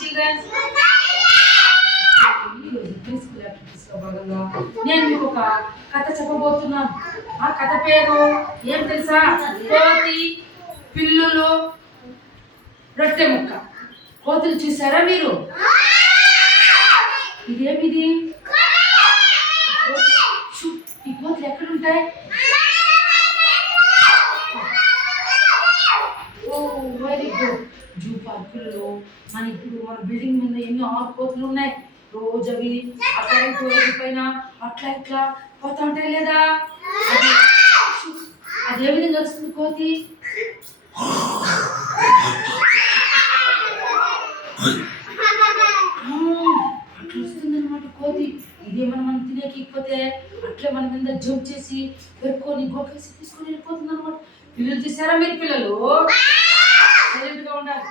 children. నేను మీకు ఒక కథ చెప్పబోతున్నాను. ఆ కథ పేరు ఏం తెలుసా? కోతి, పిల్లులు, రొట్టె ముక్క. కోతులు చూసారా మీరు? ఇదేమిది? ఈ కోతులు ఎక్కడుంటాయి? Very good. జూ పార్కులలో మన బిల్డింగ్ మీద ఎన్నో కోతులు ఉన్నాయి. రోజు అవి అక్కడ పైన అట్లా ఇట్లా పోతా ఉంటాయి లేదా? అదే విధంగా వస్తుంది కోతి. అట్లా వస్తుంది అనమాట కోతి. ఇదే మనం తినేకి ఇకపోతే అట్లే మన మీద జంప్ చేసి పెరుక్కొని గోకేసి తీసుకొని వెళ్ళిపోతుంది అనమాట. పిల్లలు చూసారా మీరు? పిల్లలు సైలెంట్ గా ఉండాలి.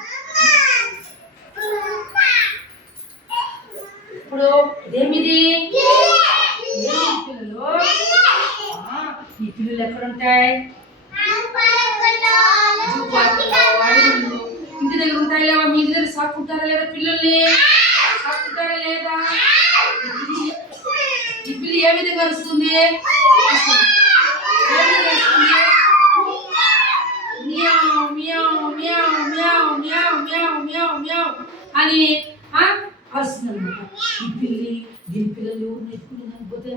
ఇప్పుడు ఇదేమిది? పిల్లలు ఈ పిల్లలు ఎక్కడ ఉంటాయి? ఇంటి దగ్గర ఉంటాయి లేవా? మీ దగ్గర సాక్కుంటారా లేదా? పిల్లల్ని సాక్కుంటారా లేదా? ఈ పిల్లి ఏ విధంగా వస్తుంది? అని అరుస్తుంది అనమాట. ఈ పిల్లి దీని పిల్లలు నెట్టుకుని పోతే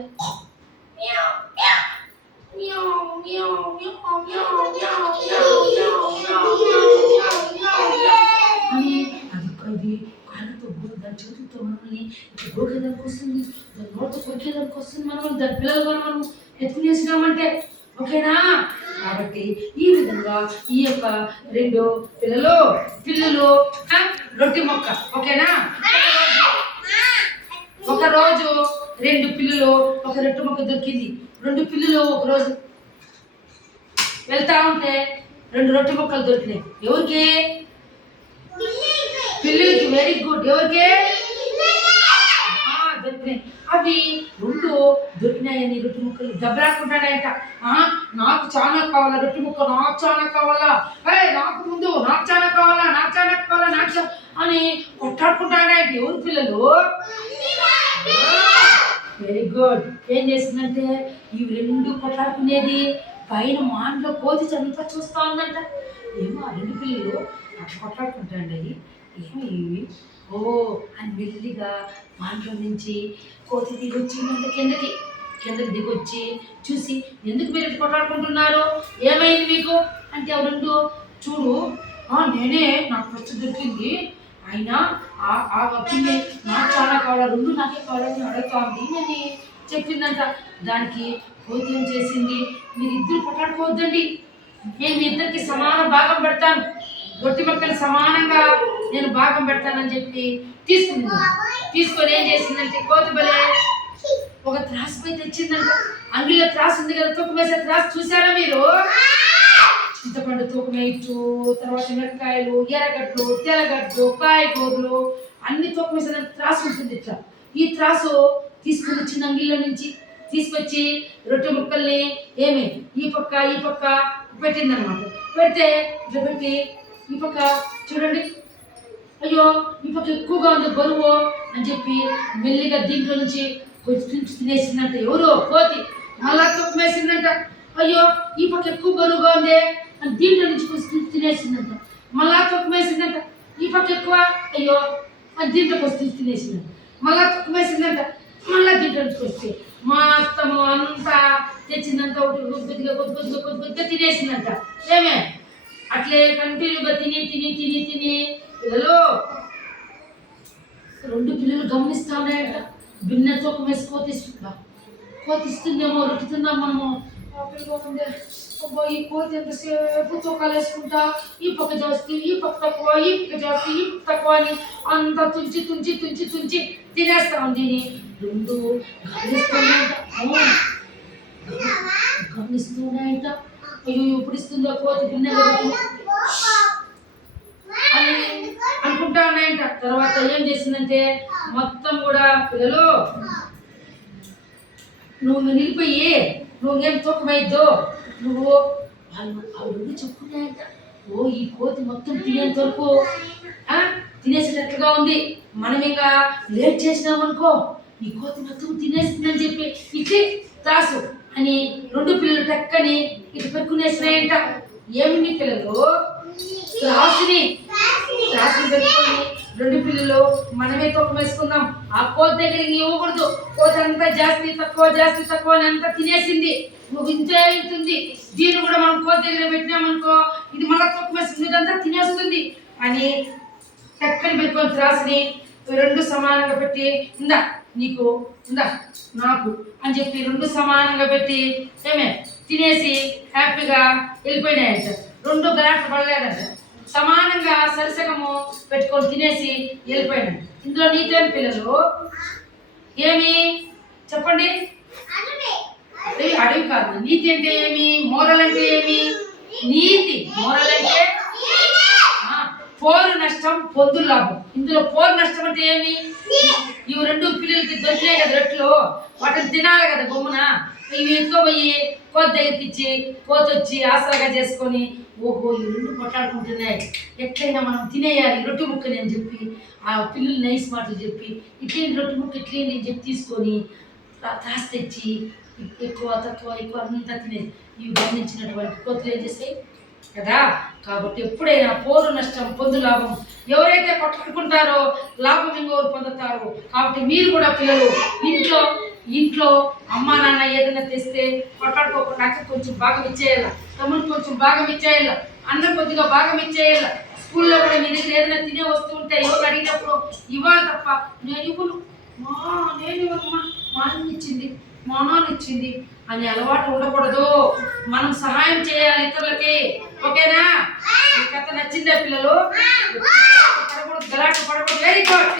అని అది కాళ్ళతో దాని చేతులతో మనల్ని గోకేదానికి వస్తుంది, దాని నోటితో కొరికేదానికి వస్తుంది. మనం దాని పిల్లలు మనం ఎత్తుకునేసినామంటే ఓకేనా? కాబట్టి ఈ విధంగా ఈ యొక్క రెండు పిల్లులు రొట్టె మొక్క. ఓకేనా? ఒకరోజు రెండు పిల్లులు ఒక రొట్టె మొక్క దొరికింది. రెండు పిల్లులు ఒకరోజు వెళ్తా ఉంటే రెండు రొట్టె మొక్కలు దొరికినాయి. ఎవరికి? పిల్లులకి. Very good. ఎవరికి? దొరికినాయి. అవి రెండు దొరికినాయని రొట్టె ముక్కలు దెబ్బలాడుకుంటాడంట. నాకు చాలా కావాలా రొట్టె ముక్క, నాకు చాలా కావాలా, నాకు ముందు నాకు చాలా కావాలా, నాకు చాలా కావాలా, నాకు అని కొట్టాడుకుంటాడంట. ఎవరు? పిల్లలు. Very good. ఏం చేసిందంటే ఇవి రెండు కొట్లాడుకునేది పైన మాంట్లో కోతి అంతా చూస్తా ఉందంట. ఏమో ఆ రెండు పిల్లలు అట్లా కొట్లాడుకుంటాండి. ఏమి ఇవి? అని మెల్లిగా మాంట్లో నుంచి కోతి దిగొచ్చిందంట. కిందకి దిగొచ్చి చూసి, ఎందుకు మీరు కొట్లాడుకుంటున్నారు? ఏమైంది మీకు అంటే అవి రెండు, చూడు నేనే నాకు ఫస్ట్ దొరికింది, అయినా ఆ పిల్లి నాకు చాలా కావాలా, రెండు నాకే కావాలని అడుగుతాంది అని చెప్పిందంట. దానికి కోతి ఏం చేసింది, మీరు ఇద్దరు కొట్లాడుకోవద్దండి, నేను మీ ఇద్దరికి సమాన భాగం పెడతాను, రొట్టె మొక్కలు సమానంగా నేను భాగం పెడతానని చెప్పి తీసుకొని ఏం చేసిందంటే కోతి బలే ఒక త్రాసు పోయి తెచ్చిందంట. అంగిలో త్రాసు ఉంది కదా, తూకం వేసే త్రాసు చూసారా మీరు? చింతపండు తూకం వేయచ్చు, తర్వాత మిరపకాయలు, ఎర్రగడ్డలు, తెల్లగడ్డలు, కాయగూరలు అన్ని తూకం వేసే త్రాసు ఉంటుంది. ఇట్లా ఈ త్రాసు తీసుకుని వచ్చింది. అంగిల్లో నుంచి తీసుకొచ్చి రొట్టె ముక్కల్ని ఈ పక్క పెట్టిందనమాట. పెడితే ఇట్లా పెట్టి ఈ పక్క చూడండి, అయ్యో ఈ పక్క ఎక్కువగా ఉంది బరువు అని చెప్పి మెల్లిగా దీంట్లో నుంచి కొంచెం తినేసిందంట. ఎవరు? కోతి. మళ్ళా తూకం వేసిందంట. అయ్యో ఈ పక్క ఎక్కువ బరువుగా ఉంది అని దీంట్లో నుంచి కొంచెం తినేసిందంట. మళ్ళా తూకం వేసిందంట. ఈ పక్క ఎక్కువ, అయ్యో అని దీంట్లో కొంచెం తినేసిందంట. మళ్ళా తూకం వేసిందంట. మళ్ళా దీంట్లో నుంచి వస్తే మొత్తము అంతా తెచ్చిందంట. కొద్దిగా తినేసిందంట. అట్లే కంటిన్యూగా తిని పిల్లలు రెండు పిల్లలు గమనిస్తా ఉన్నాయంట. బిన్న తూకం వేసి కోతిస్తుందేమో, రొట్టుతుందాం మనము. ఈ కోతి ఎంతసేపు తూకాలు వేసుకుంటా ఈ పక్క జాస్తి, ఈ పక్క తక్కువ, ఈ పక్క జాస్తి, ఈ పక్క తక్కువ అని అంతా తుంచి తినేస్తా ఉంది. రెండు గమనిస్తున్నాయంట. అయ్యో ఎప్పుడు ఇస్తుందో కోతి బిన్న అని అనుకుంటా ఉన్నాయంట. తర్వాత ఏం చేసిందంటే మొత్తం కూడా పిల్లలు నువ్వు నిలిపోయి నువ్వేం తూకమైద్దో వాళ్ళు చెప్పుకున్నాయంట. ఓ ఈ కోతి మొత్తం తినేంత వరకు తినేసేటట్లుగా ఉంది. మనం ఇంకా లేట్ చేసినామనుకో ఈ కోతి మొత్తం తినేస్తుందని చెప్పి ఇట్లే త్రాసు అని రెండు పిల్లలు టక్కని ఇటు పెట్టుకునేసినాయంట. ఏమి పిల్లలు త్రాసుని పెట్టుకొని రెండు పిల్లలు మనమే తొక్క వేసుకుందాం. ఆ కోతి దగ్గరికి ఇవ్వకూడదు. కోతి అంతా జాస్తి తక్కువ అని అంతా తినేసింది. నువ్వు ఇంతే అవుతుంది, దీన్ని కూడా మనం కోతి దగ్గర పెట్టినామనుకో ఇది మళ్ళీ తొక్క వేసుకుని ఇదంతా తినేస్తుంది అని టక్కని పెట్టుకొని త్రాసుని రెండు సమానంగా పెట్టి ఇందా నీకు ఇందా నాకు అని చెప్పి రెండు సమానంగా పెట్టి తినేసి హ్యాపీగా వెళ్ళిపోయినాయంట. రెండు గలాట పడలేదంట, సమానంగా సరిసగము పెట్టుకొని తినేసి వెళ్ళిపోయినాడు. ఇందులో నీతి పిల్లలు ఏమి చెప్పండి? అడవి కాదు. నీతి అంటే ఏమి? మోరల్ అంటే ఏమి? నీతి మోరల్ అంటే పోరు నష్టం పొందు లాభం. ఇందులో పోరు నష్టం అంటే ఏమి? ఇవి రెండు పిల్లలకి దొరికినాయి కదా రొట్టెలు, వాటిని తినాలి కదా బొమ్మన. ఇవి ఎత్తుకోపోయి కోత దగ్గరికి కోత వచ్చి ఆసరాగా చేసుకొని ఓహో ఈ రెండు కొట్లాడుకుంటున్నాయి, ఎట్లయినా మనం తినేయాలి రొట్టె ముక్కని అని చెప్పి ఆ పిల్లలు నైస్ మాటలు చెప్పి ఇట్లేని రొట్టె ముక్క ఇట్లేని అని చెప్పి తీసుకొని కాస్త తెచ్చి ఎక్కువ అంతా తినేది. ఇవి గమనించినటువంటి కోతులు ఏం చేస్తాయి కదా. కాబట్టి ఎప్పుడైనా పోరు నష్టం పొందు లాభం. ఎవరైతే కొట్లాడుకుంటారో లాభం ఇంకోరు పొందుతారు. కాబట్టి మీరు కూడా పిల్లలు ఇంట్లో అమ్మా నాన్న ఏదైనా తెస్తే కొట్లాడుకోకుండా అక్క కొంచెం భాగం ఇచ్చేయాల, తమ్ముడు కొంచెం భాగం ఇచ్చేయాల, అన్న కొద్దిగా భాగం ఇచ్చేయాల. స్కూల్లో కూడా మీ దగ్గర ఏదైనా తినే వస్తువు ఉంటే ఎవరు అడిగినప్పుడు ఇవ్వాలి తప్ప నేను ఇవ్వను మా అన్న ఇచ్చింది మా నాన్న ఇచ్చింది అనే అలవాటు ఉండకూడదు. మనం సహాయం చేయాలి ఇతరులకి. ఓకేనా? ఈ కథ నచ్చిందా పిల్లలు? పడకూడదు, గలాట పడకూడదు. Very good.